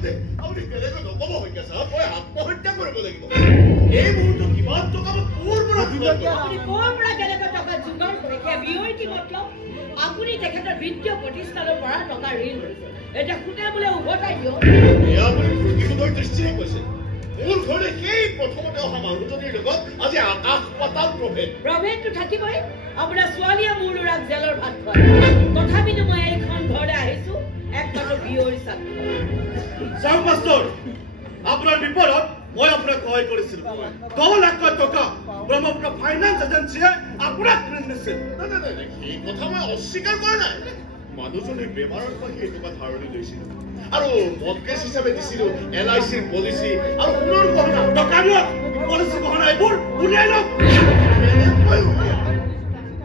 আপুনি কেনেকৈ নক'ব শইকীয়া চাহাব মই আত্মহত্যা কৰিব লাগিব এই মুহূৰ্তত কিমান টকা ক'ৰ পৰা আপুনি ক'ৰ পৰা কেনেকৈ টকা যোগাৰ কৰে বিয়ৰ কি মতলব আপুনি তেখেতৰ বিত্তীয় প্ৰতিষ্ঠানৰ পৰা টকা ঋণ লৈছে এটা খুঁটে বোলে উভতাই দিয়ক এয়া আপুনি প্ৰতিশোধৰ দৃষ্টিৰে কৈছে মোৰ ঘৰলৈ সেই প্ৰথমতে অহা মানুহজনীৰ লগত আজি আকাশ পাতাল প্ৰভেদটো থাকিবই আপোনাৰ ছোৱালীয়ে মোৰ ল'ৰাক জেলৰ ভাত খুৱায় তথাপিতো মই এইখন ঘৰলৈ আহিছো একমাত্ৰ বিয়ৰ হিচাপে চাওক মাষ্টৰ আপোনাৰ বিপদত মই আপোনাক সহায় কৰিছিলো 10 লাখ টকা ব্ৰহ্মপুত্ৰ ফাইনেন্স এজেঞ্চিয়ে আপোনাক ঋণ দিছিল সেই কথা মই অস্বীকাৰ কৰা নাই মানুহজনীৰ বেমাৰৰ পৰা সেই টকা ধাৰণি লৈছিল আৰু মৰ্গেজ হিচাপে দিছিলো LICৰ পলিচি আৰু পুনৰ গহনা টকা দিয়ক পলিচি গহনা এইবোৰ উলিয়াই লওক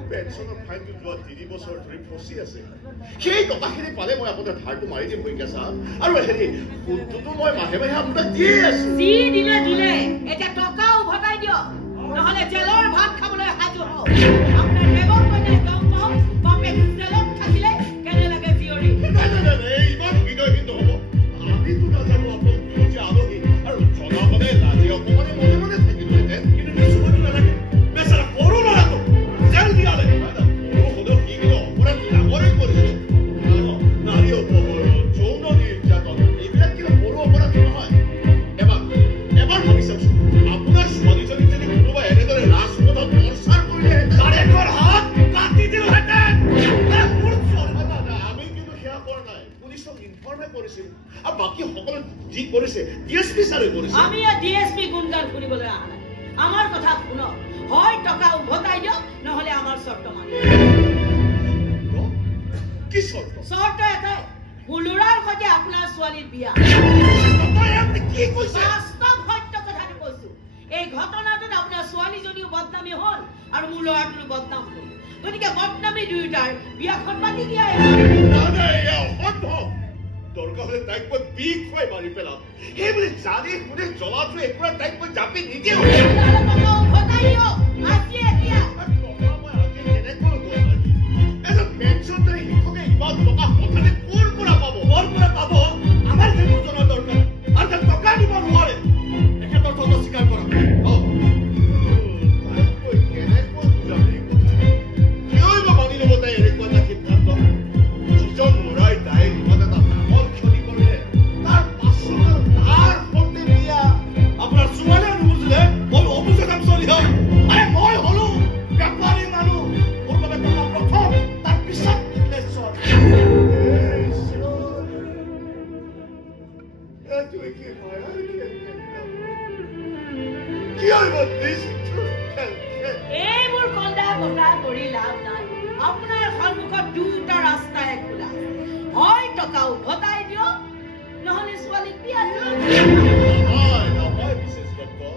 পেঞ্চনৰ ফাইনটো যোৱা 3 বছৰ ধৰি ফচি আছে সেই টকাখিনি পালে মই আপোনাৰ ধাৰটো মাৰি দিম শইকীয়া চাহাব আৰু হেৰি সুদটোতো মই মাহে মাহে আপোনাক দিয়ে আছো দিলে এতিয়া টকা উভতাই দিয়ক নহলে জেলৰ ভাত খাবলৈ সাজু হওক আপোনাৰ বেগৰ কন্যাই গম পাওক বাপেক জেলত থাকিলে কেনে লাগে জীয়ৰী ইমান হৃদয়হীন হ'ব আমিতো নাজানো আপোনাক যে আলহী আৰু জনাবলে লাজি অকমানে মনে মনে থাকিলোহেঁতেন কিন্তু কিছুমানো নালাগে বেচাৰা সৰু ল'ৰাটো জেল দিয়ালে হ'লেও কি কিন্তু অপৰাধ ডাঙৰে কৰিছে নাৰী অপহৰণ যৌন নিৰ্যাতন এইবিলাক কিন্তু সৰু অপৰাধ নহয় এবাৰ ভাবি চাওকচোন আপোনাৰ ছোৱালীজনীক যদি কোনোবা এনেদৰে ৰাজপথত টৰ্চাৰ কৰিলেহেঁতেন তাৰেকৰ হাত কাটি দিলোহেঁতেন আমি কিন্তু সেয়া কৰা নাই পুলিচক ইনফৰ্মে কৰিছিল আৰু বাকী সকলো যি কৰিছে DSP ছাৰে কৰিছে আমি DSP গুণগান শুনিবলৈ অহা নাই আমাৰ কথা শুনক হয় টকা উভতাই দিয়ক নহলে আমাৰ চৰ্ত মানি কি চৰ্ত এটাই মোৰ ল'ৰাৰ সৈতে আপোনাৰ ছোৱালীৰ বিয়া কি কৈছে বাস্তৱ সত্য কথাটো কৈছো এই ঘটনাটোত আপোনাৰ ছোৱালীজনীও বদনামী হ'ল আৰু মোৰ ল'ৰাটোৰো বদনাম হ'ল গতিকে বদনামী দুয়োটাৰ বিয়াখন পাতি দিয়া অসম্ভৱ দৰকাৰ হলে তাইক মই বিষ খুৱাই মাৰি পেলাম সেই বুলি জানি শুনি জ্বলাটো একোৰা তাইক মই জাপি নিদিওঁ এজন পেঞ্চনধাৰী শিক্ষকে ইমান টকা হঠাতে ক'ৰ পৰা পাব আমাৰ সেইটো জনা দৰকাৰ আৰু তাক টকা দিব নোৱাৰে তেখেতৰ তত স্বীকাৰ কৰা কেনেকৈ বুজাম এই কথা কিয় বা মানি ল'ব তাই এনেকুৱা এটা সিদ্ধান্ত যিজন ল'ৰাই তাইৰ ইমান এটা ডাঙৰ ক্ষতি কৰিলে তাৰ পাছত তাৰ সন্তে বিয়া আপোনাৰ ছোৱালীয়ে নুবুজিলে মই অবুজা কাম চলি হয় মই হলো বেপাৰী মানুহ মোৰ বাবে টকা প্ৰথম তাৰ পিছত ইনভেষ্টৰ এইবোৰ কন্দা কটা কৰি লাভ নাই আপোনাৰ সন্মুখত দুটা ৰাস্তাই খোলা হয় টকা উভতাই দিয়ক নহলে ছোৱালীক বিয়া নহয় বিশেষ ডক্টৰ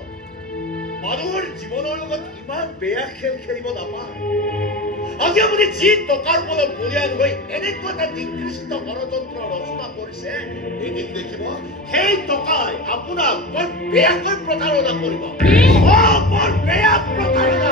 মানুহৰ জীৱনৰ লগত ইমান বেয়া খেল খেলিব নাপায় আজি আপুনি যি টকাৰ বলত বলিয়ান হৈ এনেকুৱা এটা নিকৃষ্ট ষড়যন্ত্ৰ ৰচনা কৰিছে এদিন দেখিব সেই টকাই আপোনাক বৰ বেয়াকৈ প্ৰতাৰণা কৰিব বৰ বেয়া প্ৰতাৰণা